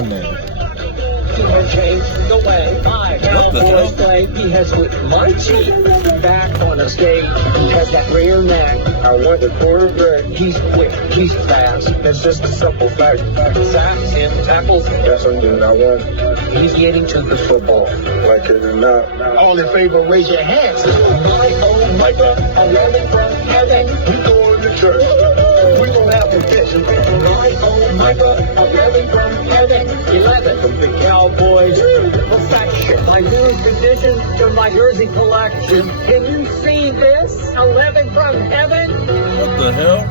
Change the way my Cowboys play. He has with my team back on the stage. He has that rear neck. I want the quarterback. He's quick. He's fast. It's just a simple fact. Sacks and tackles. That's something I want. He's getting to the football. Like it or not. All in favor, raise your hands. My oh my God, I'm landing from heaven. We going to church. We don't have protection. My oh my God, I'm landing from heaven. 11 from the Cowboys. Perfection. My new addition to my jersey collection. Can you see this? 11 from heaven. What the hell?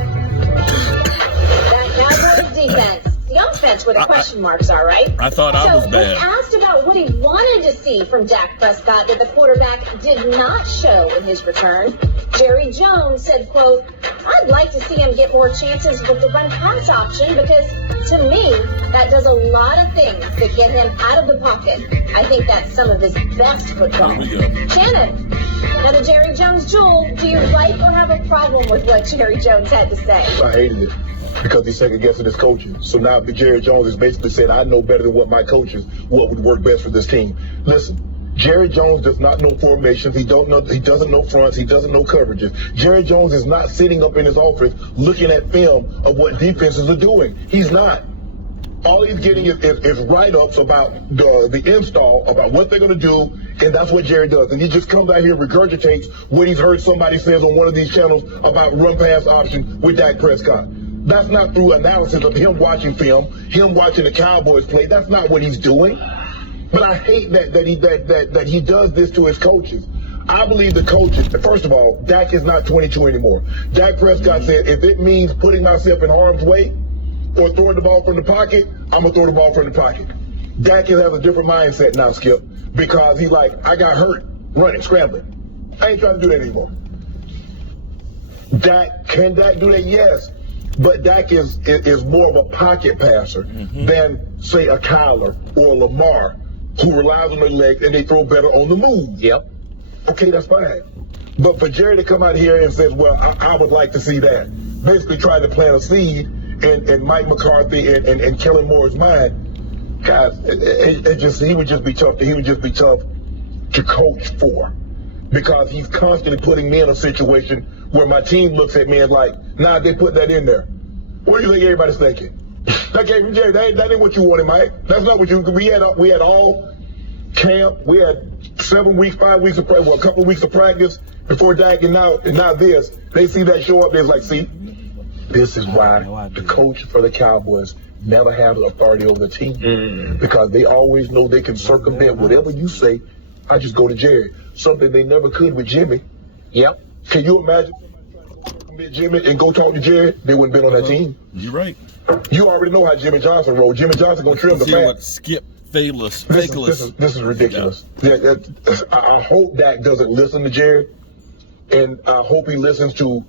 That Cowboys defense. The offense where the question marks are, right? I thought I was bad. When asked about what he wanted to see from Dak Prescott that the quarterback did not show in his return, Jerry Jones said, quote, "I'd like to see him get more chances with the run-pass option because, to me, that does a lot of things that get him out of the pocket. I think that's some of his best football." Here we go. Shannon, another Jerry Jones jewel. Do you like or have a problem with what Jerry Jones had to say? I hated it because he's second guessing his coaches. So now Jerry Jones is basically saying, I know better than what my coaches, what would work best for this team. Listen, Jerry Jones does not know formations. He doesn't know fronts. He doesn't know coverages. Jerry Jones is not sitting up in his office looking at film of what defenses are doing. He's not. All he's getting is write-ups about the install, about what they're going to do, and that's what Jerry does. And he just comes out here and regurgitates what he's heard somebody says on one of these channels about run-pass option with Dak Prescott. That's not through analysis of him watching film, him watching the Cowboys play. That's not what he's doing. But I hate that he does this to his coaches. I believe the coaches, first of all, Dak is not 22 anymore. Dak Prescott said, if it means putting myself in harm's way or throwing the ball from the pocket, I'm going to throw the ball from the pocket. Dak has a different mindset now, Skip, because he's like, I got hurt running, scrambling. I ain't trying to do that anymore. Can Dak do that? Yes. But Dak is more of a pocket passer than, say, a Kyler or a Lamar, who relies on their legs and they throw better on the move. Yep. Okay, that's fine. But for Jerry to come out here and say, well, I would like to see that, basically trying to plant a seed in Mike McCarthy and Kellen Moore's mind, guys, he would just be tough to coach for, because he's constantly putting me in a situation where my team looks at me and like, nah, they put that in there. What do you think everybody's thinking? That ain't what you wanted, Mike. That's not what we had all camp. We had 7 weeks, 5 weeks of practice, a couple of weeks of practice before Dak, and now this. They see that show up, they're like, see, this is why the coach for the Cowboys never has authority over the team, because they always know they can circumvent whatever you say. I just go to Jerry, something they never could with Jimmy. Yep. Can you imagine somebody Jimmy and go talk to Jerry? They wouldn't been on that team. You're right. You already know how Jimmy Johnson rolled. Jimmy Johnson gonna trim the fat. What Skip Bayless. This is ridiculous. Yeah, I hope Dak doesn't listen to Jerry, and I hope he listens to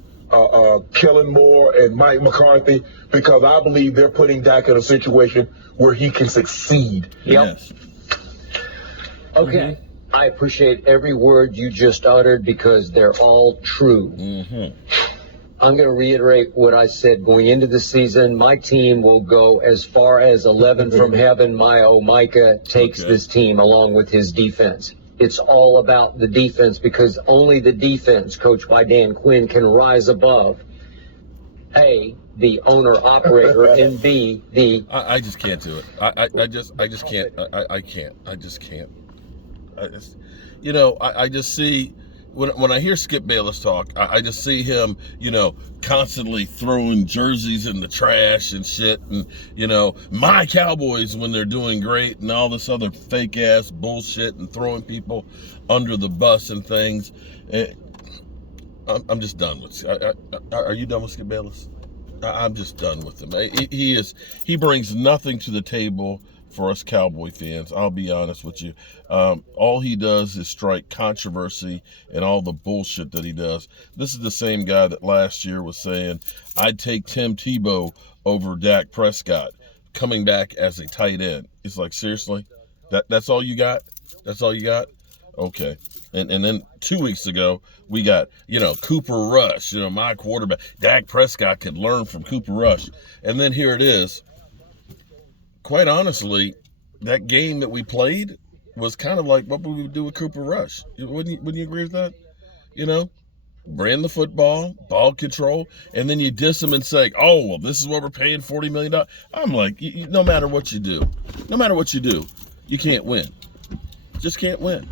Kellen Moore and Mike McCarthy, because I believe they're putting Dak in a situation where he can succeed. Yep. Yes. Okay. I appreciate every word you just uttered because they're all true. I'm going to reiterate what I said going into the season. My team will go as far as 11 from heaven. My Micah takes this team along with his defense. It's all about the defense, because only the defense, coached by Dan Quinn, can rise above A, the owner-operator, and B, the... I just can't do it. I just can't. I can't. I just can't. I just see, when I hear Skip Bayless talk, I just see him, constantly throwing jerseys in the trash and shit, and, my Cowboys when they're doing great, and all this other fake ass bullshit, and throwing people under the bus and things. I'm just done with. Are you done with Skip Bayless? I'm just done with him. He brings nothing to the table for us Cowboy fans. I'll be honest with you. All he does is strike controversy and all the bullshit that he does. This is the same guy that last year was saying, I'd take Tim Tebow over Dak Prescott coming back as a tight end. It's like, seriously? That's all you got? That's all you got? Okay. And then 2 weeks ago, we got, Cooper Rush, my quarterback. Dak Prescott could learn from Cooper Rush. And then here it is. quite honestly, that game that we played was kind of like what we would do with Cooper Rush. Wouldn't you agree with that? You know, ran the football, ball control, and then you diss them and say, "Oh, well, this is what we're paying $40 million." I'm like, no matter what you do, you can't win. Just can't win.